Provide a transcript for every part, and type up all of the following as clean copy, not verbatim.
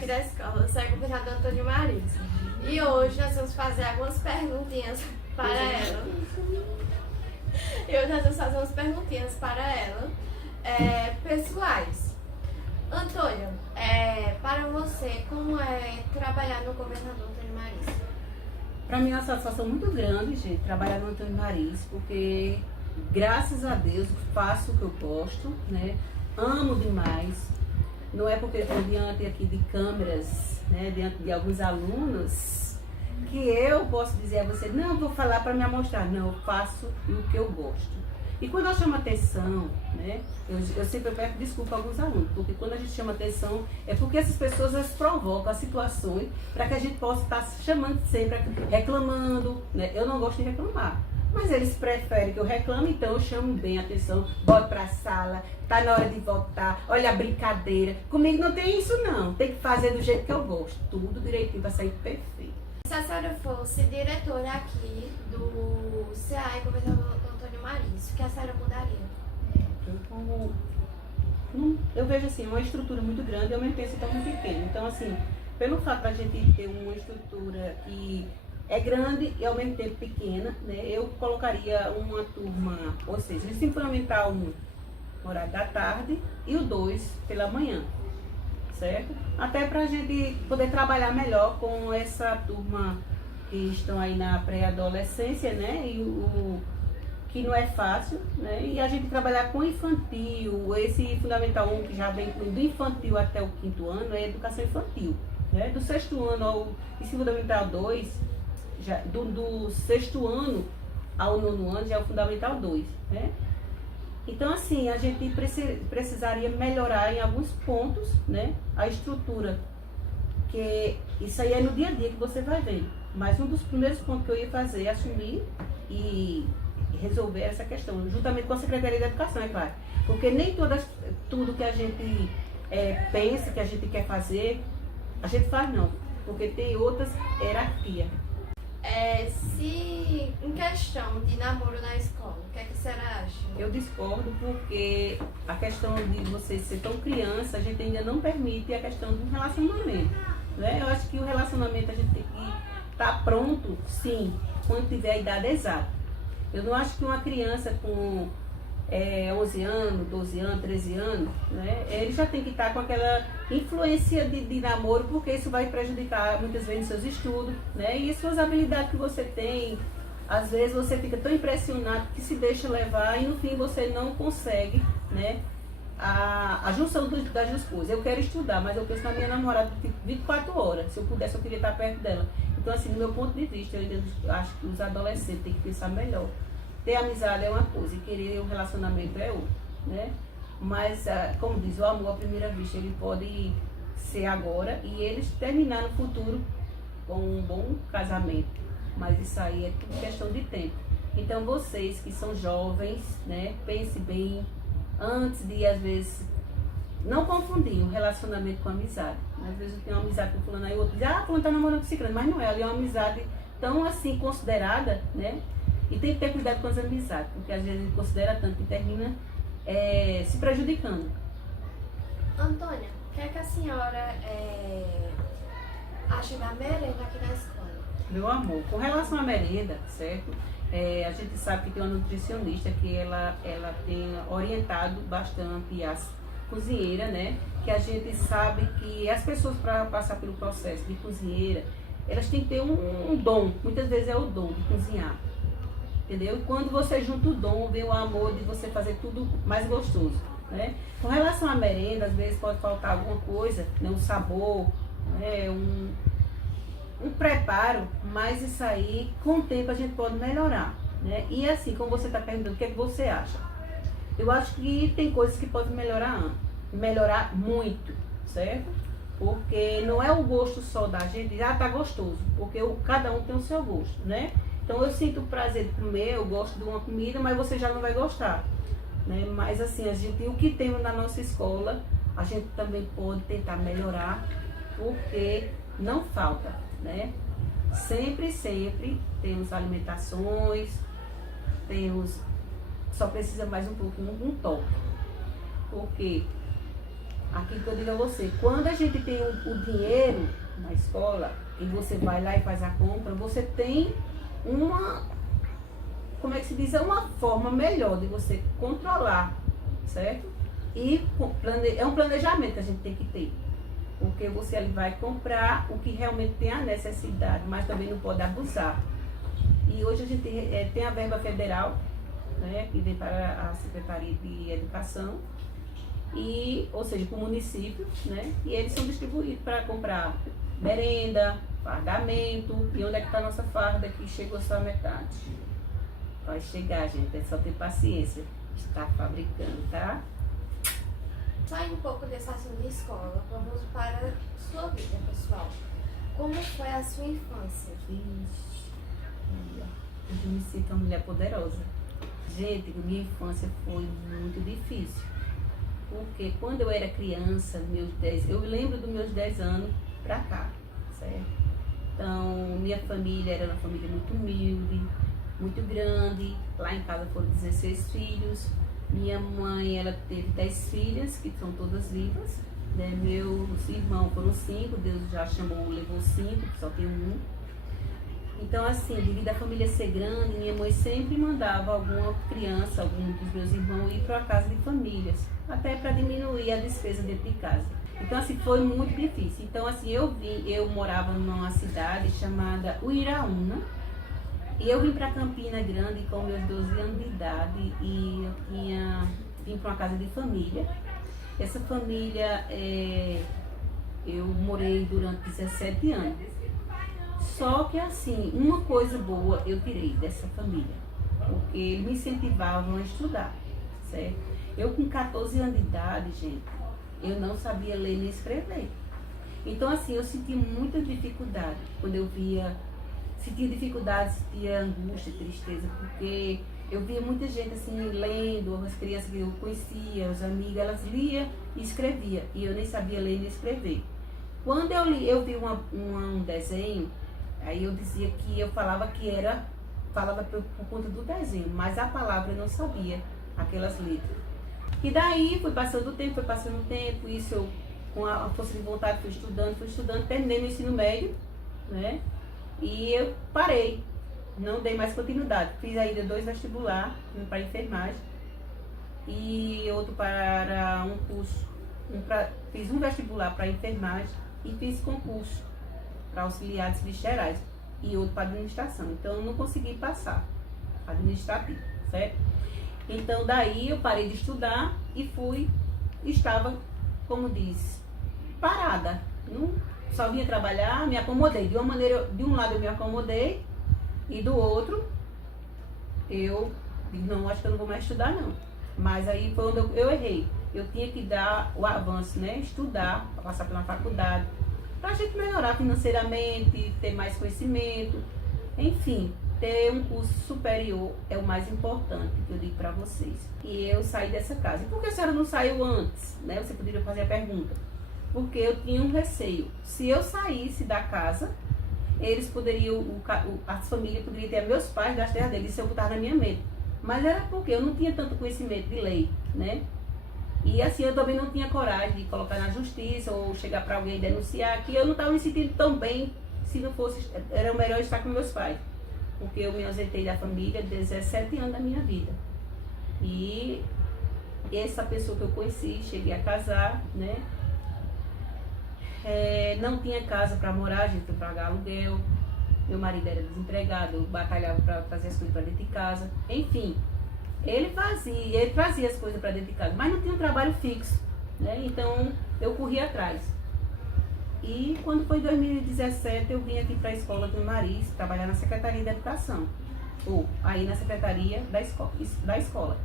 aqui da escola, eu sou a governadora Antônio Marisa. E hoje nós vamos fazer algumas perguntinhas para ela. Pessoais. Antônio, para você, como é trabalhar no governador Antônio Marisa? Para mim é uma satisfação muito grande, gente, trabalhar no Antônio Marisa, porque graças a Deus faço o que eu gosto, né? Amo demais. Não é porque estou diante aqui de câmeras, né, diante de alguns alunos, que eu posso dizer a você, não, vou falar para me amostrar. Não, eu faço o que eu gosto. E quando eu chamo atenção, né, eu sempre peço desculpa a alguns alunos, porque quando a gente chama atenção, é porque essas pessoas elas provocam as situações para que a gente possa estar chamando sempre, reclamando, né? Eu não gosto de reclamar. Mas eles preferem que eu reclame, então eu chamo bem a atenção, boto pra sala, tá na hora de voltar, olha a brincadeira. Comigo não tem isso não, tem que fazer do jeito que eu gosto, tudo direitinho vai sair perfeito. Se a senhora fosse diretora aqui do CAE Governador Antônio Marisa, o que a senhora mudaria? Eu vejo assim, uma estrutura muito grande e ao mesmo tempo tão muito pequena. Então assim, pelo fato da gente ter uma estrutura que é grande e ao mesmo tempo pequena, né? Eu colocaria uma turma, ou seja, o ensino fundamental 1 no horário da tarde e o 2 pela manhã, certo? Até para a gente poder trabalhar melhor com essa turma que estão aí na pré-adolescência, né? E o que não é fácil, né? E a gente trabalhar com infantil, esse fundamental 1 que já vem do infantil até o 5º ano é educação infantil, né? Do 6º ano ao ensino fundamental 2, já, do 6º ano ao 9º ano já é o fundamental 2, né? Então assim, a gente precisaria melhorar em alguns pontos, né? A estrutura, que isso aí é no dia a dia que você vai ver. Mas um dos primeiros pontos que eu ia fazer é assumir e resolver essa questão, juntamente com a Secretaria da Educação, é claro. Porque nem tudo que a gente pensa, que a gente quer fazer, a gente faz não. Porque tem outras hierarquias. Se em questão de namoro na escola, o que é que a senhora acha? Eu discordo porque a questão de você ser tão criança, a gente ainda não permite a questão do relacionamento, né? Eu acho que o relacionamento a gente tem que estar pronto, sim, quando tiver a idade exata. Eu não acho que uma criança com 11 anos, 12 anos, 13 anos, né, ele já tem que estar com aquela influência de namoro, porque isso vai prejudicar muitas vezes seus estudos, né, e suas habilidades que você tem. Às vezes você fica tão impressionado que se deixa levar e no fim você não consegue, né, a junção das duas coisas. Eu quero estudar, mas eu penso na minha namorada 24 horas, se eu pudesse eu queria estar perto dela. Então assim, do meu ponto de vista, eu ainda acho que os adolescentes têm que pensar melhor. Ter amizade é uma coisa e querer um relacionamento é outra, né? Mas, como diz, o amor à primeira vista, ele pode ser agora e eles terminar no futuro com um bom casamento. Mas isso aí é tudo questão de tempo. Então, vocês que são jovens, né? Pense bem antes de, às vezes, não confundir um relacionamento com amizade. Às vezes eu tenho uma amizade com fulano, aí o outro diz, fulano tá namorando com ciclano, mas não é, ali é uma amizade tão assim considerada, né? E tem que ter cuidado com as amizades, porque às vezes ele considera tanto que termina se prejudicando. Antônia, o que é que a senhora acha da merenda aqui na escola? Meu amor, com relação à merenda, certo? A gente sabe que tem uma nutricionista que ela tem orientado bastante as cozinheiras, né? Que a gente sabe que as pessoas, para passar pelo processo de cozinheira, elas têm que ter um dom, muitas vezes é o dom de cozinhar. Entendeu? E quando você junta o dom, vem o amor de você fazer tudo mais gostoso, né? Com relação à merenda, às vezes pode faltar alguma coisa, né? Um sabor, né? Um preparo, mas isso aí, com o tempo, a gente pode melhorar, né? E assim, como você está perguntando, o que é que você acha? Eu acho que tem coisas que podem melhorar muito, certo? Porque não é o gosto só da gente, tá gostoso, porque cada um tem o seu gosto, né? Então eu sinto o prazer de comer, eu gosto de uma comida, mas você já não vai gostar, né? Mas assim, o que temos na nossa escola, a gente também pode tentar melhorar, porque não falta, né? Sempre temos alimentações, só precisa mais um pouquinho, um toque. Porque aquilo que eu digo a você, quando a gente tem o dinheiro na escola e você vai lá e faz a compra, você tem uma, como é que se diz, é uma forma melhor de você controlar, certo? E é um planejamento que a gente tem que ter, porque você ali vai comprar o que realmente tem a necessidade, mas também não pode abusar. E hoje a gente tem a verba federal, né, que vem para a Secretaria de Educação, ou seja, para o município, né, e eles são distribuídos para comprar merenda, fardamento. E onde é que está a nossa farda, que chegou só a metade? Vai chegar, gente, é só ter paciência. Está fabricando, tá? Saindo um pouco desse assunto de escola, vamos para a sua vida, pessoal. Como foi a sua infância? Eu me sinto uma mulher poderosa. Gente, minha infância foi muito difícil. Porque quando eu era criança, eu lembro dos meus 10 anos pra cá, certo? Então, minha família era uma família muito humilde, muito grande. Lá em casa foram 16 filhos. Minha mãe, ela teve 10 filhas, que são todas vivas. Né? Meus irmãos foram 5, Deus já chamou, levou 5, só tem um. Então, assim, devido à família ser grande, minha mãe sempre mandava alguma criança, algum dos meus irmãos ir para a casa de famílias, até para diminuir a despesa dentro de casa. Então, assim, foi muito difícil. Então, assim, eu morava numa cidade chamada Uiraúna, e eu vim para Campina Grande com meus 12 anos de idade, e eu vim para uma casa de família. Essa família, eu morei durante 17 anos. Só que assim, uma coisa boa eu tirei dessa família, porque eles me incentivavam a estudar, certo? Eu com 14 anos de idade, gente, eu não sabia ler nem escrever. Então assim, eu sentia muita dificuldade quando eu sentia dificuldade, sentia angústia, tristeza, porque eu via muita gente assim lendo, as crianças que eu conhecia, os amigos, elas liam e escreviam, e eu nem sabia ler nem escrever. Quando eu vi um desenho, aí eu dizia que eu falava por conta do desenho, mas a palavra eu não sabia, aquelas letras. E daí foi passando o tempo, isso eu, com a força de vontade, fui estudando, terminei no ensino médio, né? E eu parei, não dei mais continuidade. Fiz ainda 2 vestibulares, um para enfermagem e outro para um curso. Fiz um vestibular para enfermagem e fiz concurso para auxiliar de serviços gerais e outro para administração. Então eu não consegui passar administrativo, certo? Então daí eu parei de estudar e estava, como diz, parada. Não, só vinha trabalhar, me acomodei. De um lado eu me acomodei e do outro eu digo, não, acho que eu não vou mais estudar não. Mas aí foi onde eu errei. Eu tinha que dar o avanço, né? Estudar, passar pela faculdade, para a gente melhorar financeiramente, ter mais conhecimento, enfim, ter um curso superior é o mais importante que eu digo para vocês. E eu saí dessa casa. E por que a senhora não saiu antes? Né? Você poderia fazer a pergunta. Porque eu tinha um receio. Se eu saísse da casa, eles poderiam, as famílias poderiam ter meus pais das terras deles, isso eu botar na minha mente. Mas era porque eu não tinha tanto conhecimento de lei, né? E assim, eu também não tinha coragem de colocar na justiça ou chegar para alguém e denunciar, que eu não estava me sentindo tão bem, se não fosse, era melhor estar com meus pais. Porque eu me ausentei da família 17 anos da minha vida. E essa pessoa que eu conheci, cheguei a casar, né? Não tinha casa para morar, a gente foi pagar aluguel. Meu marido era desempregado, eu batalhava para trazer as coisas para dentro de casa. Enfim, ele trazia as coisas para dentro de casa, mas não tinha um trabalho fixo, né? Então eu corri atrás. E quando foi em 2017, eu vim aqui para a escola do Maris, trabalhar na Secretaria de Educação, ou aí na Secretaria da escola.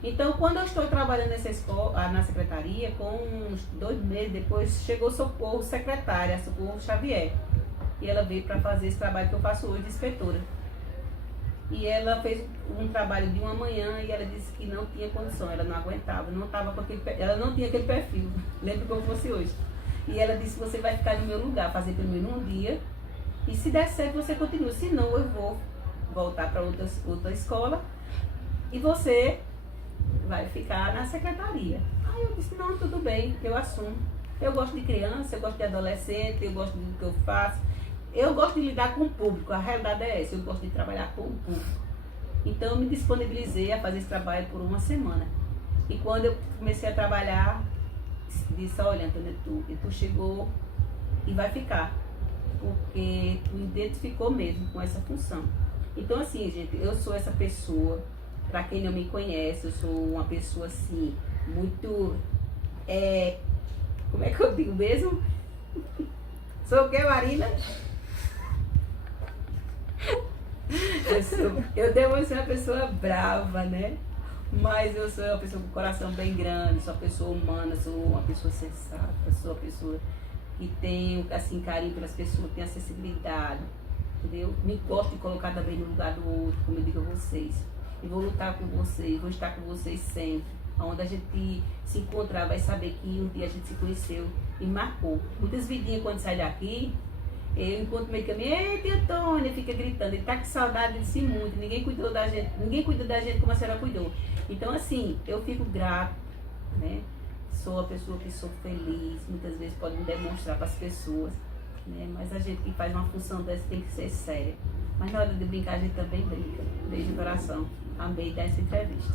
Então, quando eu estou trabalhando na secretaria, com uns 2 meses depois, chegou Socorro secretária, a Socorro Xavier. E ela veio para fazer esse trabalho que eu faço hoje de inspetora. E ela fez um trabalho de uma manhã e ela disse que não tinha condição, ela não aguentava, ela não tinha aquele perfil, lembra como fosse hoje. E ela disse, você vai ficar no meu lugar, fazer pelo menos um dia, e se der certo você continua, se não eu vou voltar para outra escola e você vai ficar na secretaria. Aí eu disse, não, tudo bem, eu assumo. Eu gosto de criança, eu gosto de adolescente, eu gosto do que eu faço. Eu gosto de lidar com o público, a realidade é essa, eu gosto de trabalhar com o público. Então eu me disponibilizei a fazer esse trabalho por uma semana. E quando eu comecei a trabalhar, disse, olha, Antônia, tu chegou e vai ficar. Porque tu identificou mesmo com essa função. Então assim, gente, eu sou essa pessoa, para quem não me conhece, eu sou uma pessoa assim, muito, como é que eu digo mesmo? Sou o que, Marina? Eu devo ser uma pessoa brava, né? Mas eu sou uma pessoa com coração bem grande, sou uma pessoa humana, sou uma pessoa sensata, sou uma pessoa que tem assim, carinho pelas pessoas, tem acessibilidade, entendeu? Me gosto de colocar também no lugar do outro, como eu digo a vocês. E vou lutar com vocês, vou estar com vocês sempre. Onde a gente se encontrar, vai saber que um dia a gente se conheceu e marcou. Muitas vidinhas quando sai daqui, eu encontro meio caminho, eita, Antônia, fica gritando, ele tá com saudade de si muito, ninguém cuidou da gente, ninguém cuida da gente como a senhora cuidou. Então assim, eu fico grato, né? Sou a pessoa que sou feliz, muitas vezes pode me demonstrar para as pessoas, né? Mas a gente que faz uma função dessa tem que ser séria. Mas na hora de brincar a gente também brinca. Beijo no coração. Amei dessa entrevista.